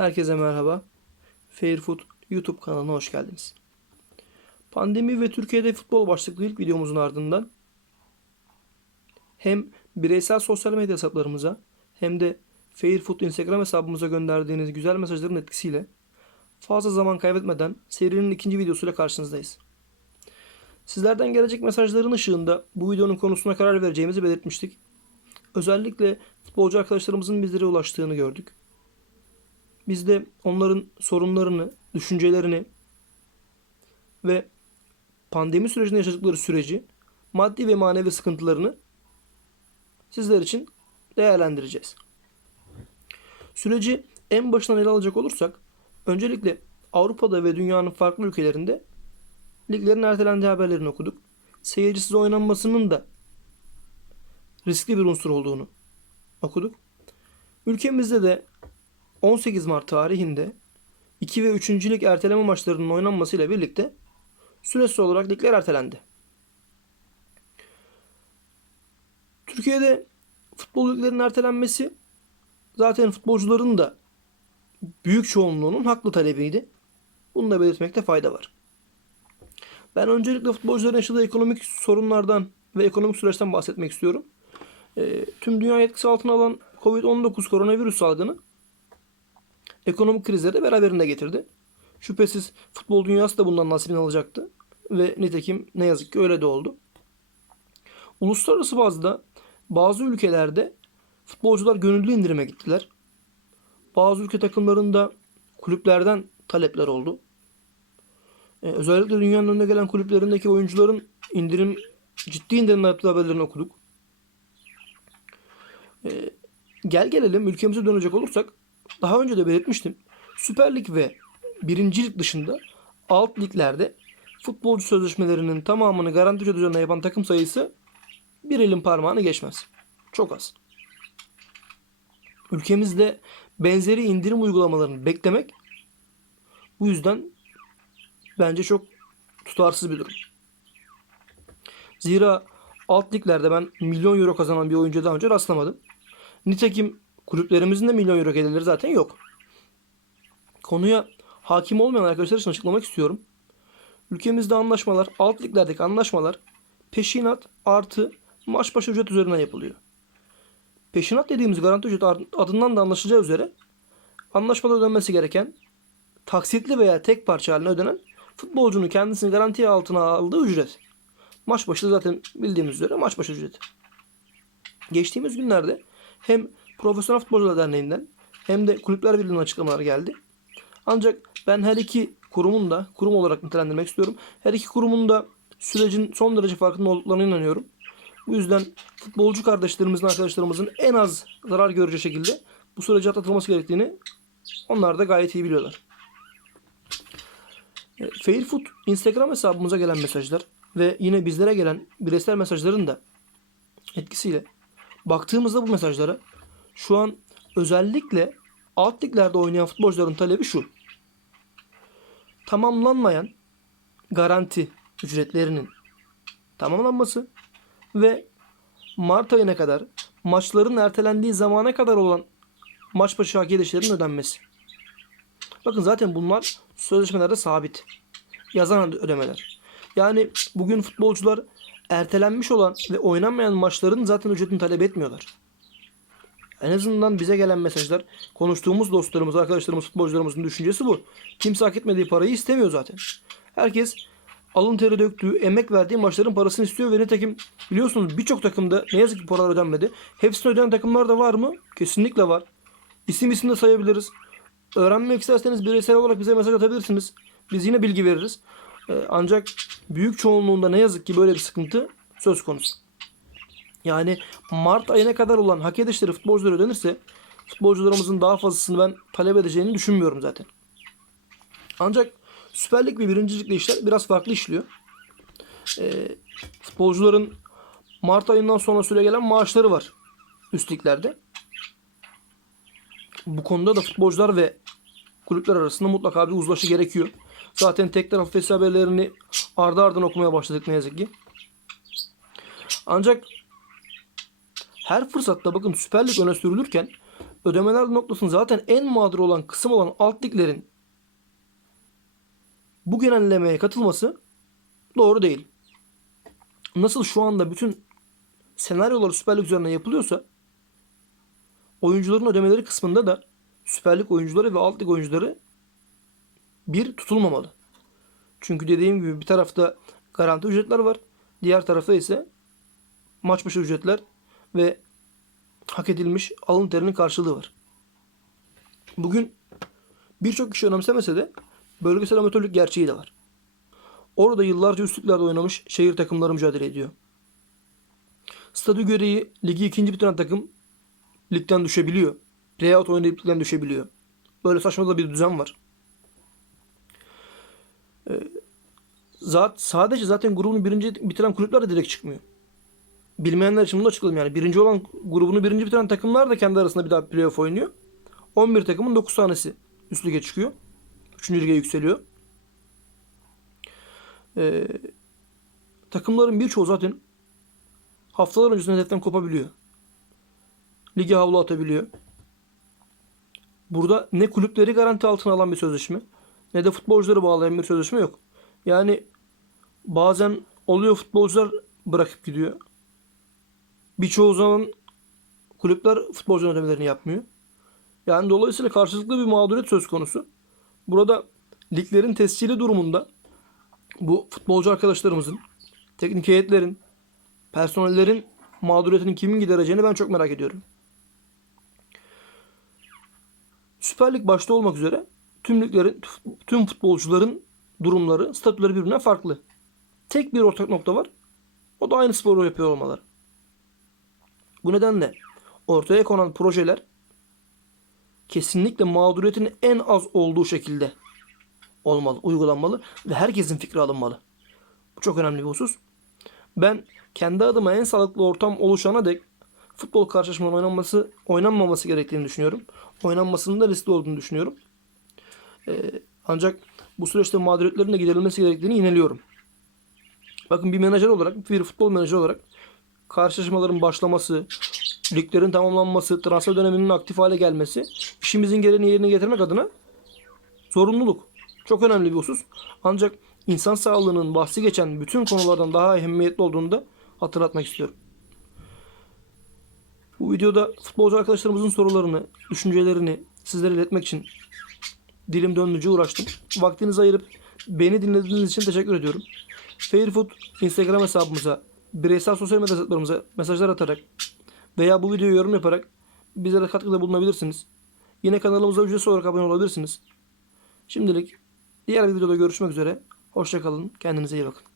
Herkese merhaba. Fairfood YouTube kanalına hoş geldiniz. Pandemi ve Türkiye'de futbol başlıklı ilk videomuzun ardından hem bireysel sosyal medya hesaplarımıza hem de Fairfood Instagram hesabımıza gönderdiğiniz güzel mesajların etkisiyle fazla zaman kaybetmeden serinin ikinci videosuyla karşınızdayız. Sizlerden gelecek mesajların ışığında bu videonun konusuna karar vereceğimizi belirtmiştik. Özellikle futbolcu arkadaşlarımızın bizlere ulaştığını gördük. Biz de onların sorunlarını, düşüncelerini ve pandemi sürecinde yaşadıkları süreci, maddi ve manevi sıkıntılarını sizler için değerlendireceğiz. Süreci en başından ele alacak olursak, öncelikle Avrupa'da ve dünyanın farklı ülkelerinde liglerin ertelendiği haberlerini okuduk. Seyircisiz oynanmasının da riskli bir unsur olduğunu okuduk. Ülkemizde de 18 Mart tarihinde 2 ve 3. lig erteleme maçlarının oynanmasıyla birlikte süresiz olarak ligler ertelendi. Türkiye'de futbol liglerinin ertelenmesi zaten futbolcuların da büyük çoğunluğunun haklı talebiydi. Bunu da belirtmekte fayda var. Ben öncelikle futbolcuların yaşadığı ekonomik sorunlardan ve ekonomik süreçten bahsetmek istiyorum. E, tüm dünya etkisi altına alan Covid-19 koronavirüs salgını ekonomik krizleri de beraberinde getirdi. Şüphesiz futbol dünyası da bundan nasibini alacaktı. Ve nitekim ne yazık ki öyle de oldu. Uluslararası bazda bazı ülkelerde futbolcular gönüllü indirime gittiler. Bazı ülke takımlarında kulüplerden talepler oldu. Ee, özellikle dünyanın önüne gelen kulüplerindeki oyuncuların indirim ciddi indirim yaptığı haberlerini okuduk. Ee, gel gelelim ülkemize dönecek olursak daha önce de belirtmiştim. Süper Lig ve birincilik dışında alt liglerde futbolcu sözleşmelerinin tamamını garanti ücret üzerine yapan takım sayısı bir elin parmağını geçmez. Çok az. Ülkemizde benzeri indirim uygulamalarını beklemek bu yüzden bence çok tutarsız bir durum. Zira alt liglerde ben milyon euro kazanan bir oyuncuya daha önce rastlamadım. Nitekim kulüplerimizin de milyon euro gelirleri zaten yok. Konuya hakim olmayan arkadaşlar için açıklamak istiyorum. Ülkemizde anlaşmalar, alt liglerdeki anlaşmalar peşinat artı maç başı ücret üzerinden yapılıyor. Peşinat dediğimiz garanti ücret adından da anlaşılacağı üzere anlaşmada ödenmesi gereken taksitli veya tek parça haline ödenen futbolcunun kendisini garantiye altına aldığı ücret. Maç başı zaten bildiğimiz üzere maç başı ücreti. Geçtiğimiz günlerde hem Profesyonel Futbolcular Derneği'nden hem de Kulüpler Birliği'nin açıklamaları geldi. Ancak ben her iki kurumun da kurum olarak nitelendirmek istiyorum. Her iki kurumun da sürecin son derece farkında olduklarına inanıyorum. Bu yüzden futbolcu kardeşlerimizin, arkadaşlarımızın en az zarar göreceği şekilde bu süreci atlatılması gerektiğini onlar da gayet iyi biliyorlar. E, Fairfood Instagram hesabımıza gelen mesajlar ve yine bizlere gelen bireysel mesajların da etkisiyle baktığımızda bu mesajlara şu an özellikle alt liglerde oynayan futbolcuların talebi şu. Tamamlanmayan garanti ücretlerinin tamamlanması ve Mart ayına kadar maçların ertelendiği zamana kadar olan maç başı hak edişlerin ödenmesi. Bakın zaten bunlar sözleşmelerde sabit. Yazan ödemeler. Yani bugün futbolcular ertelenmiş olan ve oynanmayan maçların zaten ücretini talep etmiyorlar. En azından bize gelen mesajlar, konuştuğumuz dostlarımız, arkadaşlarımız, futbolcularımızın düşüncesi bu. Kimse hak etmediği parayı istemiyor zaten. Herkes alın teri döktüğü, emek verdiği maçların parasını istiyor ve nitekim biliyorsunuz birçok takımda ne yazık ki paralar ödenmedi. Hepsini ödeyen takımlar da var mı? Kesinlikle var. İsim isim de sayabiliriz. Öğrenmek isterseniz bireysel olarak bize mesaj atabilirsiniz. Biz yine bilgi veririz. Ee, ancak büyük çoğunluğunda ne yazık ki böyle bir sıkıntı söz konusu. Yani Mart ayına kadar olan hak edişleri futbolculara ödenirse futbolcularımızın daha fazlasını ben talep edeceğini düşünmüyorum zaten. Ancak Süper Lig ve Birinci Lig'de işler biraz farklı işliyor. Ee, futbolcuların Mart ayından sonra süre gelen maaşları var üst liglerde. Bu konuda da futbolcular ve kulüpler arasında mutlaka bir uzlaşı gerekiyor. Zaten tek taraf fesih haberlerini ardı ardına okumaya başladık ne yazık ki. Ancak her fırsatta bakın Süper Lig öne sürülürken ödemeler noktasında zaten en mağdur olan kısım olan alt liglerin bu genellemeye katılması doğru değil. Nasıl şu anda bütün senaryolar Süper Lig üzerinden yapılıyorsa oyuncuların ödemeleri kısmında da Süper Lig oyuncuları ve alt lig oyuncuları bir tutulmamalı. Çünkü dediğim gibi bir tarafta garanti ücretler var. Diğer tarafta ise maç başı ücretler ve hak edilmiş alın terinin karşılığı var. Bugün birçok kişi önemsemese de bölgesel amatörlük gerçeği de var. Orada yıllarca üst liglerde oynamış şehir takımları mücadele ediyor. Statü gereği ligi ikinci bitiren takım ligden düşebiliyor. Real oynayıp ligden düşebiliyor. Böyle saçma da bir düzen var. Ee, zat, sadece zaten grubunu birinci bitiren kulüpler de direkt çıkmıyor. Bilmeyenler için bunu da açıklayayım yani. Birinci olan grubunu birinci bitiren takımlar da kendi arasında bir daha playoff oynuyor. 11 takımın 9 tanesi üst lige çıkıyor. 3. lige yükseliyor. Ee, takımların birçoğu zaten haftalar öncesinde hedeften kopabiliyor. Lige havlu atabiliyor. Burada ne kulüpleri garanti altına alan bir sözleşme ne de futbolcuları bağlayan bir sözleşme yok. Yani bazen oluyor futbolcular bırakıp gidiyor. Birçoğu zaman kulüpler futbolcu ödemelerini yapmıyor. Yani dolayısıyla karşılıklı bir mağduriyet söz konusu. Burada liglerin tescili durumunda bu futbolcu arkadaşlarımızın, teknik heyetlerin, personellerin mağduriyetini kimin gidereceğini ben çok merak ediyorum. Süper Lig başta olmak üzere tüm liglerin, tüm futbolcuların durumları, statüleri birbirinden farklı. Tek bir ortak nokta var. O da aynı sporu yapıyor olmaları. Bu nedenle ortaya konan projeler kesinlikle mağduriyetin en az olduğu şekilde olmalı, uygulanmalı ve herkesin fikri alınmalı. Bu çok önemli bir husus. Ben kendi adıma en sağlıklı ortam oluşana dek futbol karşılaşmalarının oynanması, oynanmaması gerektiğini düşünüyorum. Oynanmasının da riskli olduğunu düşünüyorum. Ee, ancak bu süreçte mağduriyetlerin de giderilmesi gerektiğini ineliyorum. Bakın bir menajer olarak, bir futbol menajeri olarak karşılaşmaların başlaması, liglerin tamamlanması, transfer döneminin aktif hale gelmesi işimizin gereğini yerine getirmek adına zorunluluk. Çok önemli bir husus. Ancak insan sağlığının bahsi geçen bütün konulardan daha ehemmiyetli olduğunu da hatırlatmak istiyorum. Bu videoda futbolcu arkadaşlarımızın sorularını, düşüncelerini sizlere iletmek için dilim döndüğünce uğraştım. Vaktinizi ayırıp beni dinlediğiniz için teşekkür ediyorum. Fairfood Instagram hesabımıza, bireysel sosyal medya hesaplarımıza mesajlar atarak veya bu videoyu yorum yaparak bizlere katkıda bulunabilirsiniz. Yine kanalımıza ücretsiz olarak abone olabilirsiniz. Şimdilik diğer videoda görüşmek üzere. Hoşçakalın. Kendinize iyi bakın.